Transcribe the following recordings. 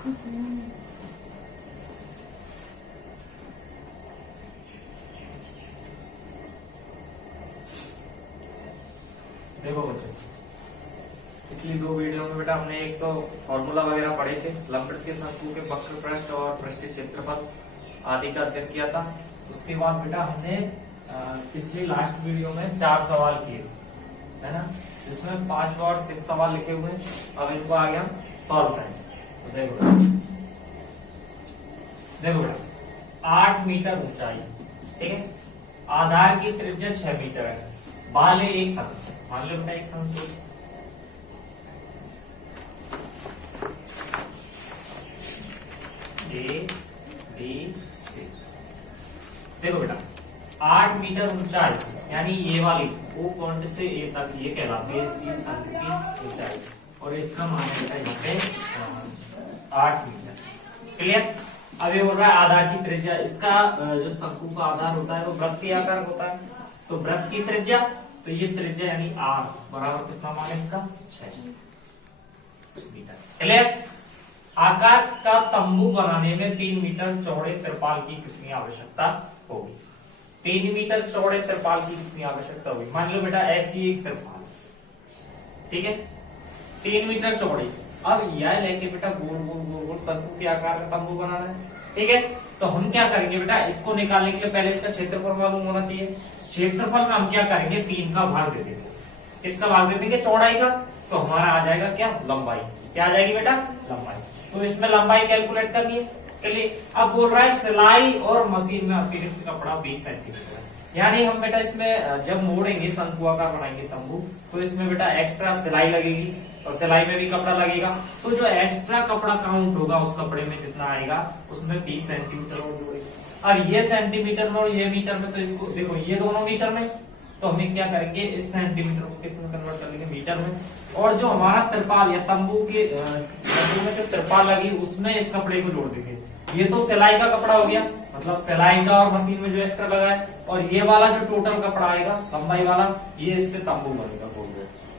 देखो बच्चों, पिछली 2 वीडियो में बेटा हमने एक तो फॉर्मूला वगैरह पढ़े थे, लंबवृत्तीय शंकु के वक्र पृष्ठ और पृष्ठीय क्षेत्रफल आदि का अध्ययन किया था। उसके बाद बेटा हमने पिछली लास्ट वीडियो में 4 सवाल किए, है ना, जिसमें 5 और 6 सवाल लिखे हुए हैं। अब इनको आगे हम सॉल्व करेंगे। तो देखो बेटा 8 मीटर ऊंचाई, ठीक है, आधार की त्रिज्या 6 मीटर है, बाल है एक शंकु, मान लो बेटा एक शंकु, ए बी सी। देखो बेटा 8 मीटर ऊंचाई, यानी ये वाली O पॉइंट से A तक ये कहलाती है इसकी शंकु की ऊंचाई, और इसका मान है बेटा यहाँ पे 8 मीटर। क्लियर। अब ये बोल रहा है आधार की त्रिज्या, इसका जो शंकु का आधार होता है वो वृत्त के आकार होता है, तो वृत्त की त्रिज्या, तो ये त्रिज्या यानी R बराबर कितना मान है इसका 6 मीटर। क्लियर। आकार का तंबू बनाने में 3 मीटर चौड़े तिरपाल की कितनी आवश्यकता होगी? 3 मीटर चौड़े तिरपाल की कितनी आवश्यकता होगी? मान लो बेटा ऐसी एक तिरपाल, ठीक है, 3 मीटर चौड़ी। अब यह लेके बेटा गोल गोल गोल गोल शंकु के आकार का तंबू बनाना है, ठीक है। तो हम क्या करेंगे बेटा, इसको निकालने के लिए पहले इसका क्षेत्रफल मालूम होना चाहिए। क्षेत्रफल में हम क्या करेंगे, 3 का भाग दे देंगे, इसका भाग दे देंगे चौड़ाई का, तो हमारा आ जाएगा क्या, लंबाई। क्या आ जाएगी बेटा, लंबाई। तो इसमें लंबाई कैलकुलेट कर लिए। चलिए अब बोल रहा है सिलाई और मशीन में अतिरिक्त कपड़ा 20 सेंटीमीटर, यानी हम बेटा इसमें जब मोड़ेंगे शंकु आकार बनाएंगे तंबू, तो इसमें बेटा एक्स्ट्रा सिलाई लगेगी और सिलाई में भी कपड़ा लगेगा, तो जो एक्स्ट्रा कपड़ा काउंट होगा उस कपड़े में जितना आएगा उसमें 20 सेंटीमीटर और जोड़ेंगे। अब ये सेंटीमीटर में और ये मीटर में, तो इसको देखो ये दोनों मीटर में, तो हमें क्या करेंगे इस सेंटीमीटर को किसमें कन्वर्ट कर लेंगे, मीटर में, और जो हमारा तिरपाल या तंबू के तंबू में जो तिरपाल लगी उसमें इस कपड़े को जोड़ देंगे। ये तो सिलाई का कपड़ा हो गया, मतलब सिलाई का और मशीन में जो एक्स्ट्रा लगा है, और ये वाला जो टोटल कपड़ा आएगा लंबाई वाला, ये इससे तंबू बनेगा गोल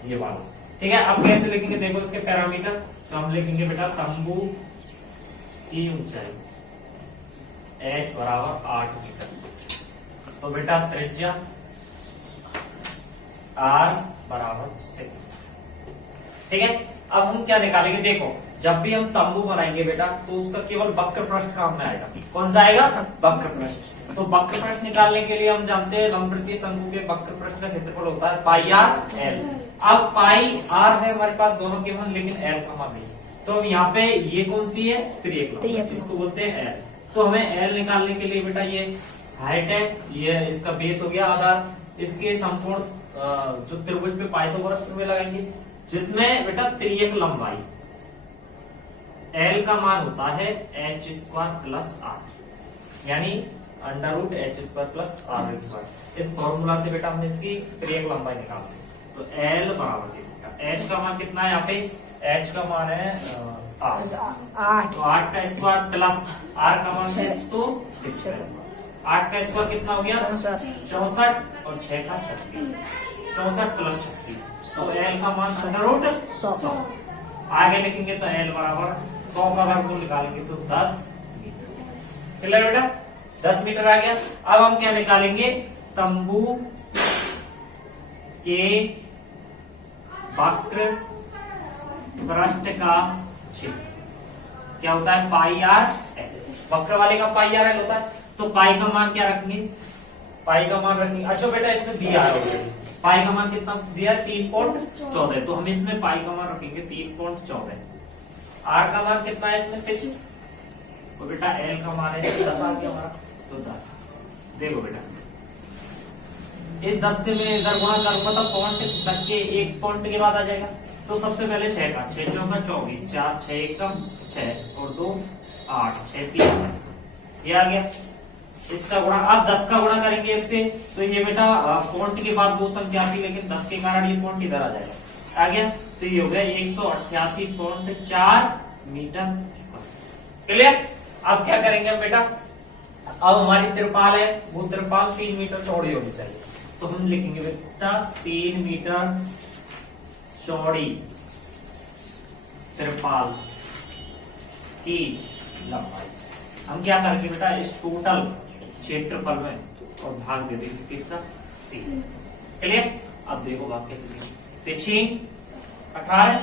ये वाला, ठीक है। अब कैसे लिखेंगे, देखो इसके पैरामीटर, तो हम लिखेंगे बेटा तंबू की ऊंचाई h बराबर 8 मीटर, तो बेटा त्रिज्या r बराबर 6, ठीक है। अब हम क्या निकालेंगे, देखो जब भी हम तंबू बनाएंगे बेटा तो उसका केवल वक्र पृष्ठ काम में आएगा। कौन सा आएगा, वक्र पृष्ठ। तो वक्र पृष्ठ निकालने के लिए हम जानते हैं लंबवृत्तीय शंकु के वक्र पृष्ठ का क्षेत्रफल होता है पाई r l। अब पाई r है हमारे पास दोनों के मान, लेकिन l का मान नहीं, तो हम यहाँ पे ये कौन सी है, त्रियक, इसको बोलते हैं l। तो हमें l निकालने के लिए बेटा ये हाइट है, ये इसका बेस हो गया आधार, इसके संपूर्ण जो त्रिभुज पे पाइथागोरस प्रमेय लगाएंगे, जिसमें बेटा त्रियक लंबाई L का मान होता है h स्क्वायर प्लस r, यानी under root h square plus r square. इस फॉर्मूला से बेटा हम इसकी त्रियक लंबाई निकालते हैं, तो L बराबर h का मान कितना है, यहाँ पे h का मान है 8, तो 8 का स्क्वायर प्लस r का मान 6, तो 6 8 का स्क्वायर कितना हो गया 64, और 6 का 36, 64 प्लस 36, तो L का मान अंडर रूट 100। आगे लिखेंगे तो L बराबर 100 का वर्गमूल निकालेंगे तो 10 मीटर। क्लियर बेटा, 10 मीटर आ गया। अब हम क्या निकालेंगे, तंबू के वक्र पृष्ठ का क्षेत्र क्या होता है, पाई r l। वक्र वाले का पाई r l होता है, तो पाई का मान क्या रखेंगे, पाई का मान रखेंगे, अच्छा बेटा इसमें दिया है पाई का मान कितना दिया, 3.14, तो हम इसमें पाई का मान रखेंगे 3.14। r का मान कितना है इसमें 6, तो बेटा l का मान है 10 आ गया हमारा, तो 10। देखो बेटा इस 10 से मैं इधर गुणा करूंगा तो पॉइंट सबके एक पॉइंट के बाद आ जाएगा, तो सबसे पहले 6 का 6 चौका 24, 4 6 एकम 6 और 2 8, 6 3 ये आ गया। इसका गुणा, अब 10 का गुणा करेंगे इससे, तो ये बेटा पॉइंट के बाद 2 संख्या आती, लेकिन 10 के कारण ये पॉइंट इधर आ जाएगा, आ गया, तो ये हो गया 188.4 मीटर। क्लियर। अब क्या करेंगे बेटा, अब हमारी तिरपाल है, वो तिरपाल 3 मीटर चौड़ी होनी चाहिए, तो हम लिखेंगे बेटा 3 मीटर चौड़ी तिरपाल की लंबाई। हम क्या करेंगे बेटा, इस टोटल क्षेत्रफल में और भाग दे देंगे किसका, 3। क्लियर। अब देखो वाक्य से 6 18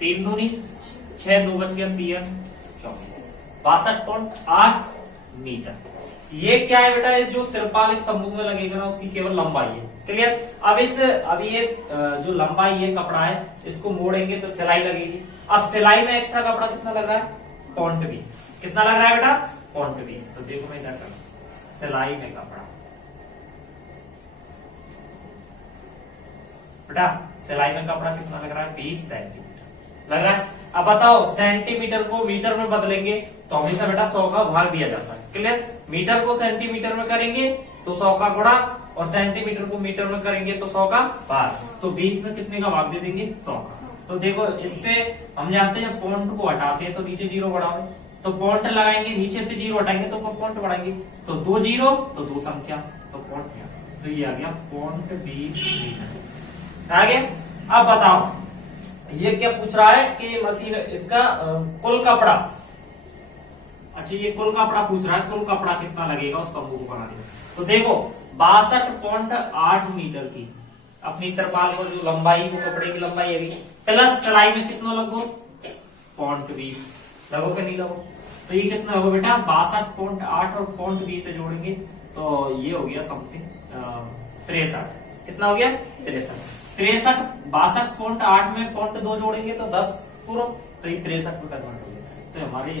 3 दूनी 6 2 बच गया 3 24 62.8 मीटर। ये क्या है बेटा, इस जो तिरपाल इस तंबू में लगेगा ना उसकी केवल लंबाई है। क्लियर। अब ये जो लंबाई है कपड़ा है इसको मोड़ेंगे तो सिलाई लगेगी। अब सिलाई में एक्स्ट्रा कपड़ा कितना लग रहा है, 0.20। कितना लग रहा है बेटा, 0.20। तो देखो मैं क्या करूं, सिलाई में कपड़ा बेटा, सिलाई में कपड़ा कितना लग रहा है, 20 सेंटीमीटर लग रहा है। अब बताओ सेंटीमीटर को मीटर में बदलेंगे तो हमेशा बेटा 100 का भाग दिया जाता है। क्लियर। मीटर को सेंटीमीटर में करेंगे तो 100 का गुणा, और सेंटीमीटर को मीटर में करेंगे तो 100 का भाग। तो 20 में कितने का भाग दे देंगे, 100 का। तो देखो इससे हम जानते हैं पॉइंट को हटाते हैं तो नीचे 0 बढ़ाओ, तो पॉइंट लगाएंगे, नीचे से 0 हटाएंगे तो पॉइंट बढ़ाएंगे, तो 2 0 तो 2 संख्या तो पॉइंट, तो ये आ गया 0.20 मीटर। आगे अब बताओ ये क्या पूछ रहा है कि मशीन इसका कुल कपड़ा, अच्छा ये कुल कपड़ा पूछ रहा है, कुल कपड़ा कितना लगेगा उस तंबू को बनाने में। तो देखो 62.8 मीटर की अपनी तरपाल को जो लंबाई, वो कपड़े की लंबाई है, प्लस सिलाई में कितना लगो, 0.20 लगो कि नहीं लगो। तो ये कितना होगा बेटा, 62.8 और 0.20 से जोड़ेंगे तो ये हो गया समथिंग 63। कितना हो गया, 63। 62.8 में 0.2 जोड़ेंगे तो 10 पूरा, तो ये 63 में कन्वर्ट हो गया। तो हमारे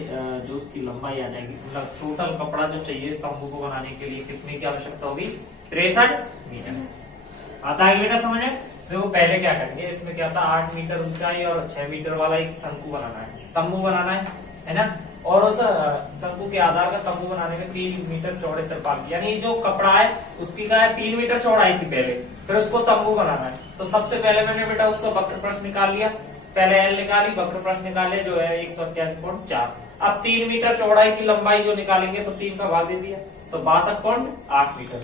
जो उसकी लंबाई आ जाएगी, मतलब टोटल कपड़ा जो चाहिए इस तंबू को बनाने के लिए कितने की आवश्यकता होगी, 63 मीटर। आता है बेटा समझ में। देखो पहले क्या करेंगे, इसमें क्या था 8 मीटर ऊंचाई और 6 मीटर वाला एक शंकु बनाना है, तंबू बनाना है ना। और उस शंकु के आधार का तंबू बनाने में 3 मीटर चौड़े तिरपाल, यानी जो कपड़ा है उसकी क्या है 3 मीटर चौड़ाई थी पहले, फिर उसको तंबू बनाना है। तो सबसे पहले मैंने बेटा उसका वक्र प्रश्न निकाल लिया, पहले एल निकाली, वक्र प्रश्न निकाले जो है 181.4। अब 3 मीटर चौड़ाई की लंबाई जो निकालेंगे तो 3 का भाग दे दिया, तो 62.8 मीटर।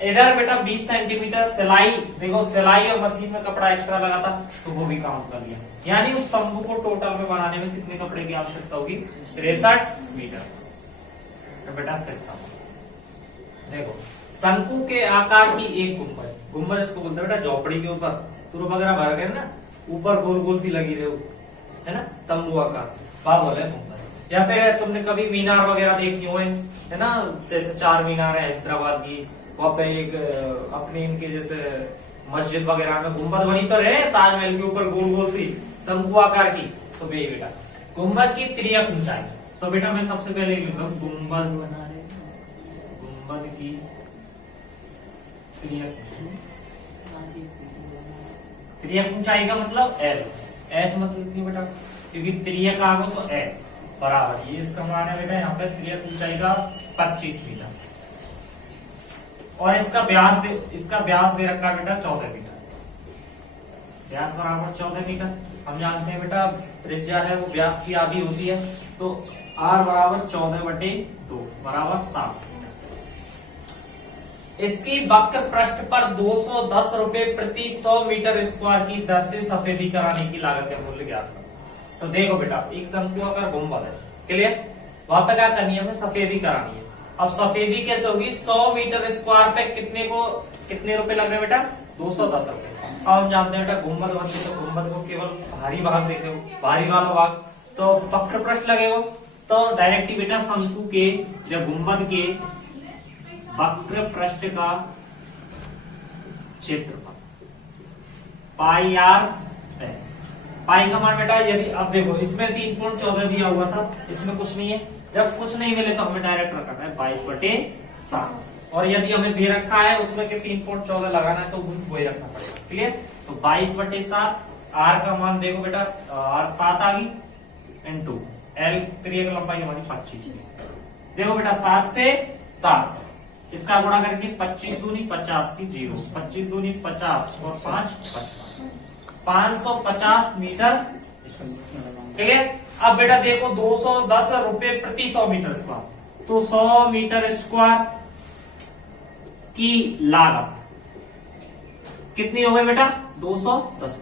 इधर बेटा 20 सेंटीमीटर सिलाई, देखो सिलाई और मशीन में कपड़ा एक्स्ट्रा लगा था तो वो भी काउंट कर लिया, यानी उस तंबू को टोटल में बनाने में कितने कपड़े की आवश्यकता होगी, 63 मीटर। तो बेटा 6 देखो शंकु के आकार की एक गुंबद, गुंबद इसको बोलते हैं बेटा झोपड़ी के ऊपर तुरु वगैरह भर गए ना, ऊपर गोल गोल सी लगी रहे है ना, तंबू आकार वह बोले गुंबद। या फिर तुमने कभी मीनार वगैरह देखी हुए है ना, जैसे 4 मीनार है हैदराबाद की, वहां पे एक अपने इनके जैसे मस्जिद वगैरह में गुंबद बनी तो रहे ताजमहल के ऊपर गोल गोल सी शंकु आकार की। तो बेटा गुंबद की तिर्यक ऊंचाई, तो बेटा मैं सबसे पहले लिखूंगा गुंबद बना रहे, गुंबद की तिर्यक ऊंचाई का मतलब एल, एच मतलब थी बेटा, क्योंकि तिर्यक आगो तो एल बराबर, ये इसका मान है बेटा यहाँ पे तिर्यक ऊंचाई का 25 मीटर, और इसका व्यास दे रखा है बेटा 14 मीटर, व्यास बराबर 14 मीटर। हम जानते हैं बेटा त्रिज्या है वो व्यास की आधी होती है, तो r बराबर 14/2 बराबर 7। इसकी वक्र पृष्ठ पर 210 रुपए प्रति 100 मीटर स्क्वायर की दर से सफेदी कराने की लागत है, मूल्य ज्ञात करो। तो देखो बेटा एक शंकु आकार गुंबद है, क्लियर, वहां पे क्या करनी है, हमें सफेदी करानी है। अब सफेदी कैसे होगी, 100 मीटर स्क्वायर पे कितने रुपए लग रहे हैं बेटा, 210 रुपए। अब हम जानते हैं बेटा गुंबद बनती है तो गुंबद को केवल भारी भाग देते हो, भारी वाला भाग, तो वक्र पृष्ठ लगेगा, तो डायरेक्टली बेटा शंकु के या गुंबद के वक्र पृष्ठ का क्षेत्रफल पाई आर है। पाई का मान बेटा यदि अब देखो इसमें 3.14 दिया हुआ था, इसमें कुछ नहीं है, जब कुछ नहीं मिले तो हमें डायरेक्ट रखना है 22/7, और यदि हमें दे रखा है उसमें के 3.14 लगाना है तो वही रखना पड़ेगा, क्लियर। तो 22/7, आर का मान देखो बेटा आर 7 आ गई, इनटू एल त्रियक लंबाई हमारी 25। देखो बेटा 7 से 7 इसका गुणा करके 25 दूनी 50 की 0, 25 दूनी 50 और 5 550 मीटर, क्लियर। अब बेटा देखो 210 रुपए प्रति 100 मीटर स्क्वायर, तो 100 मीटर स्क्वायर की लागत कितनी हो गई बेटा, 210।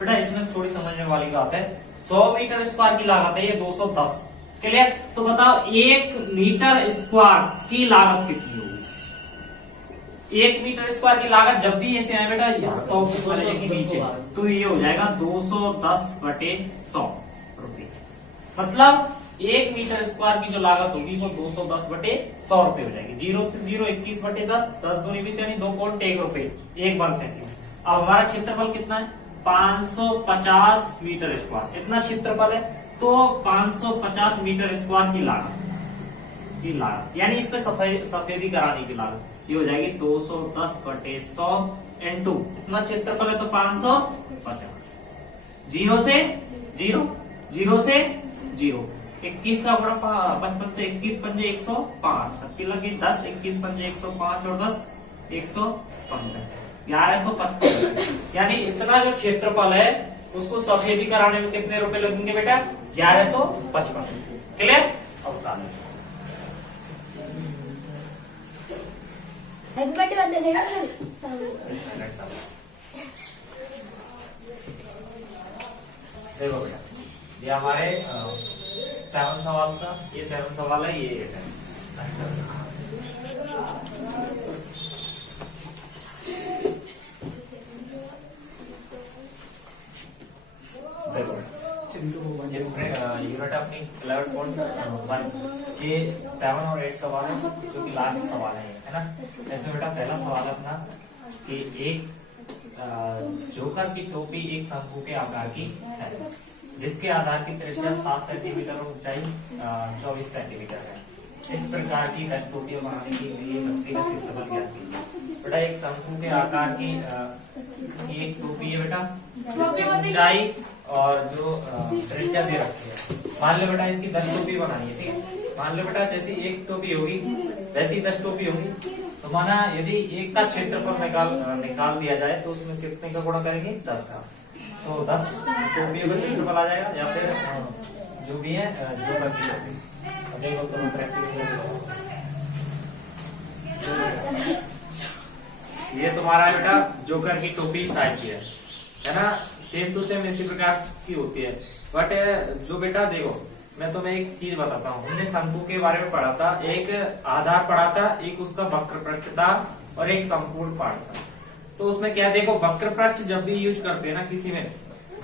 बेटा इसमें थोड़ी समझने वाली बात है, 100 मीटर स्क्वायर की लागत है ये 210, क्लियर? तो बताओ 1 मीटर स्क्वायर की लागत कितनी होगी? 1 मीटर स्क्वायर की लागत जब भी ऐसे आए बेटा ये 100 के नीचे, तो ये हो जाएगा 210/100 रुपये। मतलब 1 मीटर स्क्वायर की जो लागत होगी वो 210/100 रुपये हो जाएगी। 0 से 0 21/10, 10 दूनी 20 यानी 2.1 रुपये 1 वर्ग सेंटीमीटर। अब हमारा क्षेत्रफल कितना है? 550 मीटर स्क्वायर, इतना क्षेत्रफल है, तो 550 मीटर स्क्वायर की लागत यानी इस पे सफेदी कराने की लागत ये हो जाएगी 210/100 इंटू इतना क्षेत्रफल है तो 550। 0 से 0, 0 से 0, 21 का गुणा 55 से 21 पंजे 105, 7 लगे 10, 21 पंजे 105 और 10 115, 1155। यानी इतना जो क्षेत्रफल है उसको सफेदी कराने में कितने रुपए लगेंगे बेटा? 1155। क्लियर? अब बता दें देखो बेटा, ये हमारे 7 सवाल का, ये 7 सवाल है, ये 8 है। देखो यूनिट अपनी 11.1, ये 7 और 8 सवाल है जो कि लास्ट सवाल है ना। इसमें बेटा पहला सवाल अपना कि एक जोकर की टोपी एक शंकु के आकार की है जिसके आधार की त्रिज्या 7 सेंटीमीटर और ऊंचाई 24 सेंटीमीटर है। इस प्रकार की टोपियां बनाने के लिए व्यक्तिगत क्षेत्रफल ज्ञात कीजिए। बेटा एक शंकु के आकार की एक टोपी है बेटा, जिसकी ऊंचाई और जो त्रिज्या दे रखी है। मान लो बेटा इसकी 10 टोपी बनानी है, ठीक है। मान लो बेटा जैसी एक टोपी होगी वैसी 10 टोपी होगी, तो माना यदि एक का क्षेत्रफल निकाल दिया जाए तो उसमें कितने का गुणा करेंगे? 10 का। तो 10 टोपियों का क्षेत्रफल आ जाएगा, या फिर जो भी है जो बची टोपी। देखो तो ये तुम्हारा बेटा जोकर की टोपी साइज की है ना। सेम टू सेम इसी प्रकार की होती है, बट जो बेटा देखो मैं तुम्हें एक चीज बताता हूँ। हमने शंकु के बारे में पढ़ा था, एक आधार पढ़ा था, एक उसका वक्र पृष्ठ था और एक संपूर्ण पार्ट था। तो उसमें क्या देखो, वक्र पृष्ठ जब भी यूज करते हैं ना किसी में,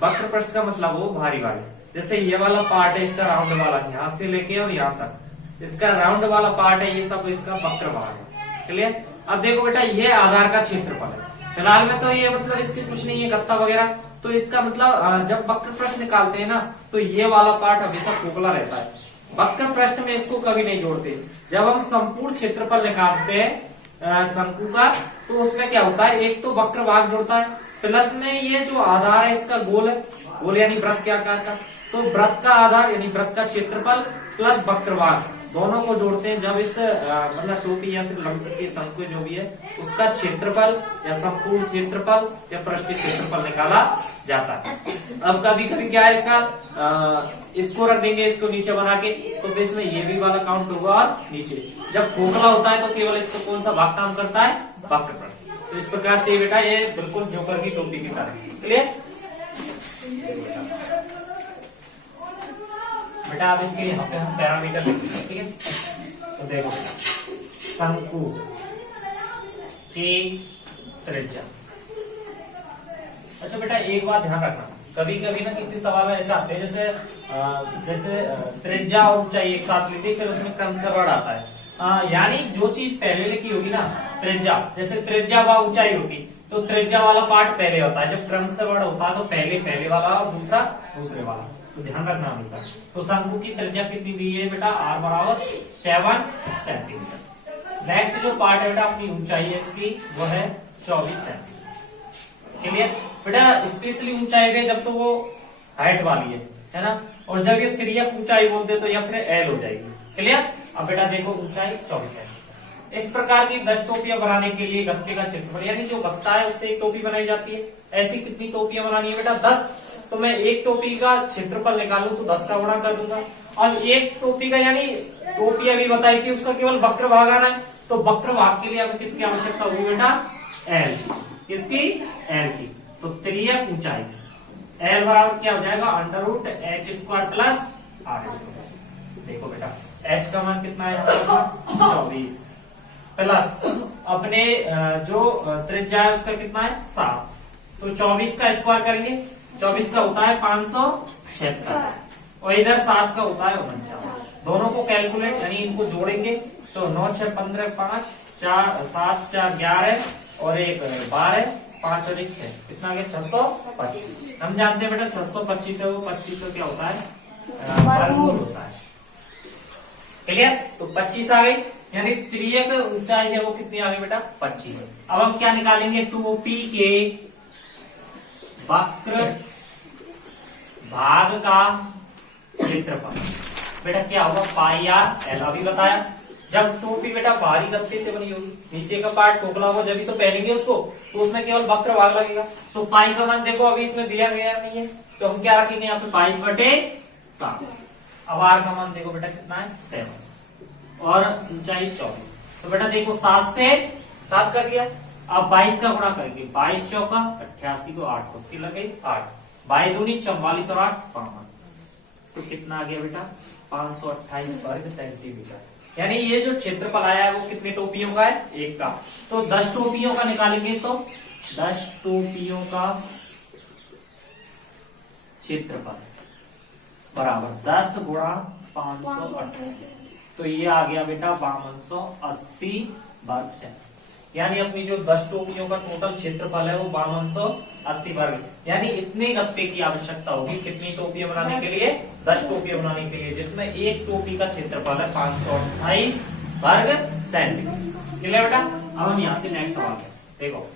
वक्र पृष्ठ का मतलब वो भारी वाले, जैसे ये वाला पार्ट है इसका राउंड वाला, यहाँ से लेके और यहाँ तक इसका राउंड वाला पार्ट है, ये सब इसका वक्र भाग है। क्लियर? अब देखो बेटा ये आधार का क्षेत्रफल है, फिलहाल में तो ये मतलब इसके कुछ नहीं है गत्ता वगैरह, तो इसका मतलब जब वक्र पृष्ठ निकालते हैं ना तो ये वाला पार्ट हमेशा खोखला रहता है, वक्र पृष्ठ में इसको कभी नहीं जोड़ते। जब हम संपूर्ण क्षेत्रफल निकालते हैं शंकु का, तो उसमें क्या होता है, एक तो वक्र भाग जुड़ता है, प्लस में ये जो आधार है इसका गोल है, गोल यानी वृत्त के आकार का, तो वृत्त का आधार यानी वृत्त का क्षेत्रफल प्लस वक्र भाग दोनों को जोड़ते हैं। जब इस मतलब टोपी या फिर लंब के शंकु जो भी है उसका क्षेत्रफल या संपूर्ण क्षेत्रफल या पृष्ठीय क्षेत्रफल निकाला जाता है। अब कभी कभी क्या है इसका इसको रख देंगे, इसको नीचे बना के, तो बेस में ये भी वाला काउंट होगा और नीचे जब खोखला होता है तो केवल इसको कौन सा भाग काम करता है? वक्र पृष्ठ। तो इस प्रकार से बेटा ये बिल्कुल जोकर की टोपी की तरह। क्लियर? बेटा अब इसके यहाँ पे हम पैरामीटर लिखते हैं, ठीक है। तो देखो शंकु की त्रिज्या। अच्छा बेटा एक बात ध्यान रखना, कभी कभी ना किसी सवाल में ऐसा आते हैं जैसे त्रिज्या और ऊंचाई एक साथ लेते फिर उसमें क्रमशः वर्ड आता है। यानी जो चीज पहले लिखी होगी ना, त्रिज्या, जैसे त्रिज्या व ऊंचाई होगी तो त्रिज्या वाला पार्ट पहले होता है, जब क्रमशः वर्ड होता है तो पहले वाला और दूसरा दूसरे वाला, तो ध्यान रखना हमेशा। तो शंकु की त्रिज्या कितनी दी है बेटा? r बराबर 7 सेंटीमीटर। नेक्स्ट जो पार्ट है बेटा अपनी ऊंचाई है इसकी, वो है 24 सेंटीमीटर। क्लियर? बेटा स्पेशली ऊंचाई दे जब तो वो हाइट वाली है ना, और जब ये तिर्यक ऊंचाई बोलते तो या फिर एल हो जाएगी। क्लियर? अब बेटा देखो ऊंचाई 24 सेंटीमीटर। इस प्रकार की 10 टोपियां बनाने के लिए गत्ते का क्षेत्रफल यानी जो गत्ता है उससे एक टोपी बनाई जाती है। ऐसी कितनी टोपियां बनानी है बेटा? 10। तो मैं एक टोपी का क्षेत्रफल निकालूं तो 10 का गुणा कर दूंगा, और एक टोपी का यानी टोपी अभी बताई थी उसका केवल वक्र भाग आना है, तो वक्र भाग के लिए अब किसकी आवश्यकता होगी बेटा? एल। किसकी? एल की। तो तिर्यक ऊंचाई एल बराबर क्या हो जाएगा? √h² + r²। देखो बेटा h का मान कितना है 24 प्लस अपने जो त्रिज्या है उसका कितना है 7, तो 24 का स्क्वायर करेंगे, 24 का होता है 576 और इधर 7 का होता है 49। दोनों को कैलकुलेट यानी इनको जोड़ेंगे तो 9 6 15 5 4 7 4 11 और 1 12 5 और 1 6 कितना आ गया 625। हम जानते हैं बेटा 625 है वो 25 तो क्या होता है वर्गमूल होता है। क्लियर, तो 25 आ गई यानी त्रियक ऊंचाई है वो कितनी आ गई बेटा 25। अब हम क्या निकालेंगे टोपी के वक्र भाग का क्षेत्रफल। बेटा क्या होगा पाई आर एल। अभी बताया जब टोपी बेटा बाहरी गत्ते से बनी होगी, नीचे का पार्ट खोखला होगा जब ही तो पहलेंगे उसको, तो उसमें केवल वक्र भाग लगेगा। तो पाई का मान देखो अभी इसमें दिया गया नहीं है तो हम क्या रखेंगे यहाँ पे 22/7। अब आर का मान देखो बेटा कितना है 7 और ऊंचाई 24। तो बेटा देखो 7 से 7 कर दिया। अब 22 का गुणा करेंगे, 22 चौका 88 को 8 को कितनी लग गई 8, 22 दूनी 44 और 8 52, तो कितना आ गया बेटा 528 वर्ग सेंटीमीटर। यानी ये जो क्षेत्रफल आया है वो कितने टोपियों का है एक का, तो 10 टोपियों का निकालेंगे तो 10 टोपियों का क्षेत्रफल बराबर 10 गुणा 528, तो ये आ गया बेटा 5280 वर्ग सेंटीमीटर। यानी अपनी जो 10 टोपियों का टोटल क्षेत्रफल है वो 5280 वर्ग, यानी इतने गत्ते की आवश्यकता होगी कितनी टोपियां बनाने के लिए 10 टोपियां बनाने के लिए, जिसमें एक टोपी का क्षेत्रफल है 528 वर्ग सेंटीमीटर। क्लियर बेटा। अब हम यहाँ से नेक्स्ट सवाल देखो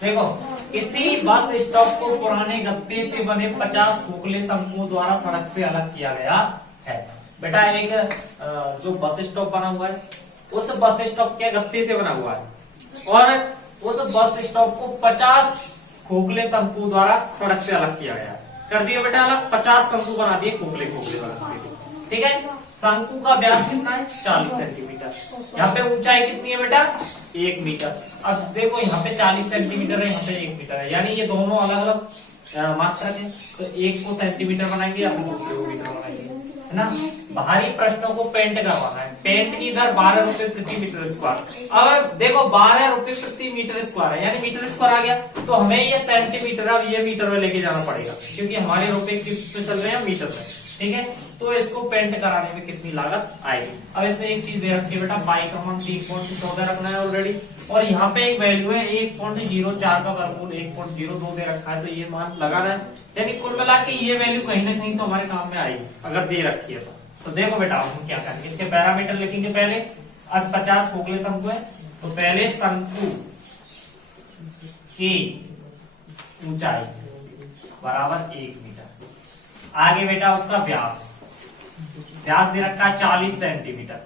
देखो किसी बस स्टॉप को पुराने गत्ते से बने 50 खोखले शंकुओं द्वारा सड़क से अलग किया गया है। बेटा एक जो बस स्टॉप बना हुआ है उस बस स्टॉप क्या गत्ते से बना हुआ है और उस बस स्टॉप को 50 खोखले शंकु द्वारा सड़क से अलग किया गया। कर दिया बेटा अलग, 50 शंकु बना दिए खोखले खोखले बना दिए। ठीक है, शंकु का व्यास कितना है 40 सेंटीमीटर, यहाँ पे ऊंचाई कितनी है बेटा 1 मीटर। अब देखो यहाँ पे 40 सेंटीमीटर है, यहाँ पे 1 मीटर है, यानी ये दोनों अलग अलग मात्रा है, तो एक को सेंटीमीटर बनाएंगे या फिर दूसरे को मीटर बनाएंगे, है ना। बाहरी प्रश्नों को पेंट करवाना है, पेंट की दर 12 रुपए प्रति मीटर स्क्वायर। अब देखो 12 रुपए प्रति मीटर स्क्वायर है, यानी मीटर स्क्वायर आ गया, तो हमें ये सेंटीमीटर अब ये मीटर में लेके जाना पड़ेगा क्योंकि हमारे रुपए किस पे चल रहे हैं मीटर में। ठीक है, तो इसको पेंट कराने में कितनी लागत आएगी। अब इसमें एक चीज दे रखी है बेटा, पाई का मान 3.14 रखना है ऑलरेडी, और यहाँ पे एक वैल्यू है 1.04 का वर्गमूल 1.02 दे रखा है, तो ये मान लगाना है। यानी कुल मिला के ये वैल्यू कहीं ना कहीं तो हमारे काम में आएगी अगर दे रखी है तो देखो बेटा हम क्या करेंगे, इसके पैरामीटर लिखेंगे पहले। अब 50 खोखले शंकु है तो पहले शंकु की ऊंचाई बराबर 1 मीटर, आगे बेटा उसका व्यास दे रखा है 40 सेंटीमीटर,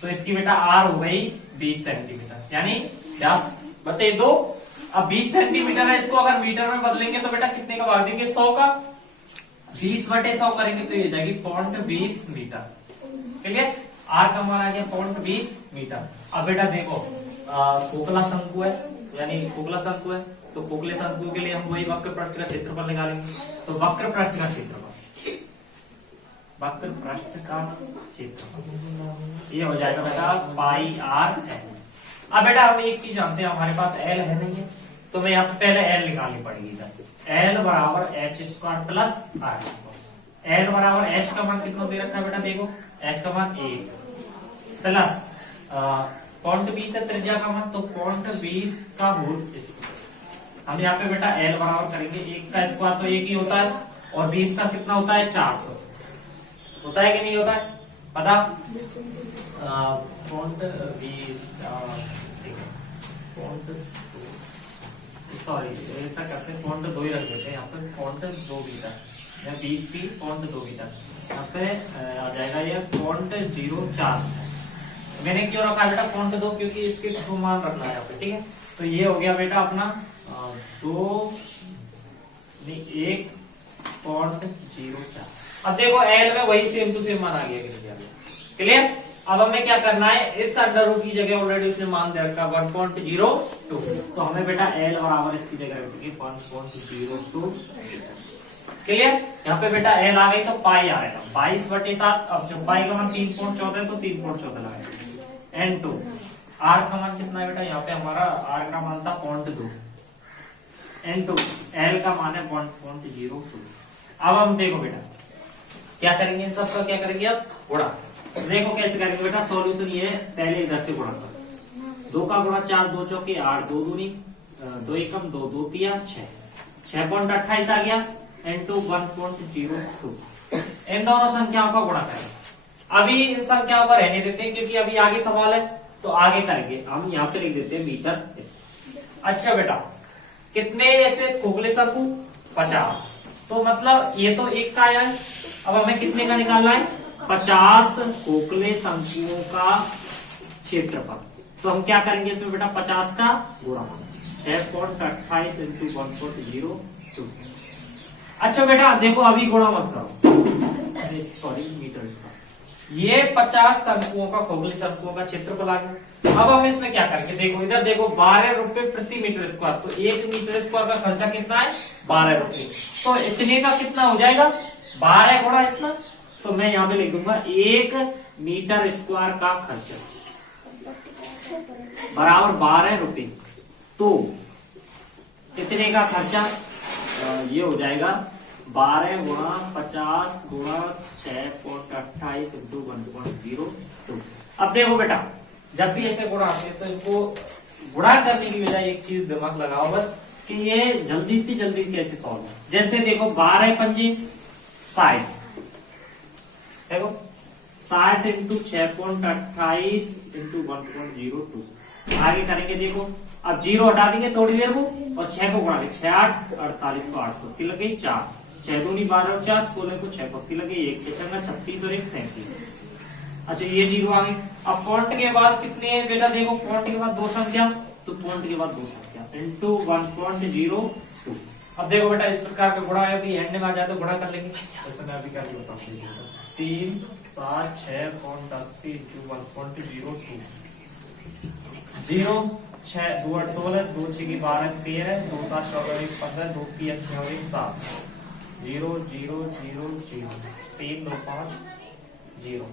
तो इसकी बेटा आर हो गई 20 सेंटीमीटर, यानी व्यास बटे 2। अब 20 सेंटीमीटर है, इसको अगर मीटर में बदलेंगे तो बेटा कितने का भाग देंगे 100 का, 20/100 करेंगे तो ये जाएगी 0.20 मीटर। ठीक है, आर का मान आ गया 0.20 मीटर। अब बेटा देखो खोखला शंकु है, यानी खोखला शंकु है तो खोखले शंकु के लिए हम वही वक्र पृष्ठ का क्षेत्रफल निकालेंगे, तो वक्र पृष्ठ का क्षेत्रफल ये हो जाएगा बेटा पाई आर एल। अब बेटा हम एक चीज जानते हैं, हमारे पास एल है नहीं है तो मैं यहाँ पे पहले एल निकालनी पड़ेगी। एल बराबर H square plus R. L बराबर एच का मान कितना दे रखा है बेटा, देखो एच का मान 1 प्लस 0.20 है त्रिज्या का मान, तो 0.20 का होल स्क्वायर। हम यहाँ पे बेटा एल बराबर करेंगे 1 का स्क्वायर तो 1 ही होता है, और 20 का कितना होता है 400 होता है कि नहीं होता है पता। 0.20 सॉरी ऐसा करते हैं 0.2 ही रख देते हैं यहाँ पे, 0.2 मीटर या 20 की 0.2 मीटर, यहाँ पे आ जाएगा ये 0.04। मैंने क्यों रखा है बेटा 0.2, क्योंकि इसके दो मान रखना है यहाँ पे। ठीक है, तो ये हो गया बेटा अपना 1.04। अब देखो एल में वही सेम टू सेम मान आ गया। क्लियर, अब हमें क्या करना है, इस अंडर रूट की जगह ऑलरेडी उसने मान दे रखा 1.02, तो हमें बेटा एल बराबर इसकी जगह रखेंगे 1.02। क्लियर। यहाँ पे बेटा एल आ गई तो पाई आएगा 22/7। अब जो पाई का मान 3.14 तो 3.14 लगाएगा। N2 आर का मान कितना है बेटा, यहाँ पे हमारा आर का मान था 0.2। N2 एल का मान है 1.02। अब हम देखो बेटा क्या करेंगे, इन सबका क्या करेंगे अब गुणा। देखो कैसे करेंगे बेटा, सॉल्यूशन ये है, पहले इधर से गुणा कर। 2 का गुणा 4, 2 चौके 8, 2 दूनी 2 एकम 2, 2 तिया 6, 6.28 आ गया। N2 1.02। इन दोनों संख्याओं का गुणा करें। अभी इन संख्याओं को रहने देते हैं क्योंकि अभी आगे सवाल है तो आगे करेंगे। हम यहाँ पे लिख देते हैं मीटर। अच्छा बेटा कितने ऐसे खोखले शंकु 50, तो मतलब ये तो एक का आया है। अब हमें कितने का निकालना है, 50 खोखले शंकुओं का क्षेत्रफल। तो हम क्या करेंगे इसमें बेटा, 50 का गुणा 6.28 × 1.02। अच्छा बेटा देखो अभी गुणा मत करो, सॉरी मीटर का। ये 50 शंकुओं का खोखले शंकुओं का क्षेत्रफल आ गया। अब हम इसमें क्या करेंगे, देखो इधर देखो 12 रुपए प्रति मीटर स्क्वायर, तो 1 मीटर स्क्वायर का खर्चा कितना है 12 रुपए। तो इतने का कितना हो जाएगा 12 गुणा इतना, तो मैं यहाँ पे लिख दूंगा 1 मीटर स्क्वायर का खर्चा बराबर 12 रुपए। तो कितने का खर्चा, ये हो जाएगा 12 गुणा 50 गुणा 6.28 × 1.02। अब देखो बेटा जब भी ऐसे गुणा आते हैं तो इनको गुणा करने की बजाय एक चीज दिमाग लगाओ बस कि ये इतनी जल्दी कैसे सॉल्व है। जैसे देखो 12 पंजे 60, देखो 60 × 6.28 × 1.02। आगे करेंगे देखो, अब 0 हटा देंगे थोड़ी देर को और 6 को गुणा देंगे, 6 8 48 को 8 को लग गई 4, 6 दूनी 12 और 4 16 को 6 पत्ती लगे 1 6 36 और 1 37। अच्छा ये 0 आ गई। अब पॉइंट के बाद कितने हैं बेटा, देखो पॉइंट के बाद 2 संख्या, तो पॉइंट के बाद 2 संख्या इनटू 1.02। अब देखो बेटा इस प्रकार का गुणा है, एंड में आ जाए तो गुणा कर लेंगे। जैसे मैं अभी करके बताऊं 3 7 6.80 × 1.02। 0 6 2 8 16 2 6 12 13 2 7 14 15 2 3 6 और 1 7 0 0 0 0 3 2 5 0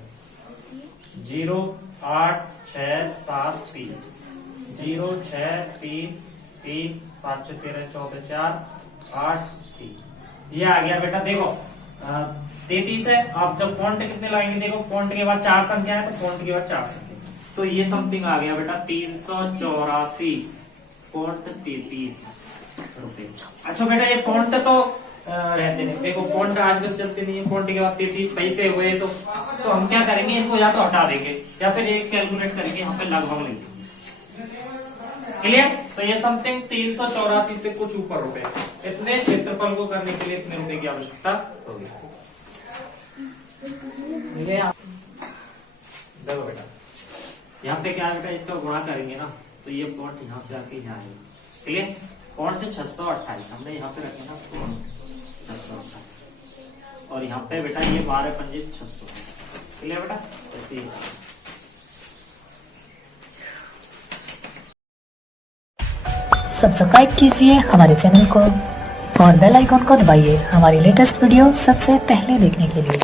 0 8 6 7 3 0 6 3 3 7 6 13 14 4 8 3। ये आ गया बेटा देखो 33 है। आप जब पॉइंट कितने लगाएंगे, देखो पॉइंट के बाद 4 संख्या है तो पॉइंट के बाद 4 संख्या, तो ये समथिंग आ गया बेटा 384.33 रुपए। अच्छा बेटा ये पॉइंट तो रहते नहीं, देखो पॉइंट आजकल चलते नहीं है, पॉइंट के बाद 33 पैसे हुए तो हम क्या करेंगे, इनको या तो हटा देंगे या फिर एक कैलकुलेट करके यहाँ पे लगभग लेंगे। क्लियर। तो ये समथिंग 384 से कुछ ऊपर रुपए, इतने क्षेत्रफल को करने के लिए इतने रुपए की आवश्यकता होगी। देखो बेटा यहाँ पे क्या है बेटा, इसका गुणा करेंगे ना तो ये पॉइंट यहाँ से आके यहाँ आएगा। क्लियर। पॉइंट 628 हमने यहाँ पे रखे ना, पॉइंट 628 और यहाँ पे बेटा ये 12 पंजे 600। क्लियर बेटा, ऐसे ही सब्सक्राइब कीजिए हमारे चैनल को और बेल आइकॉन को दबाइए हमारी लेटेस्ट वीडियो सबसे पहले देखने के लिए।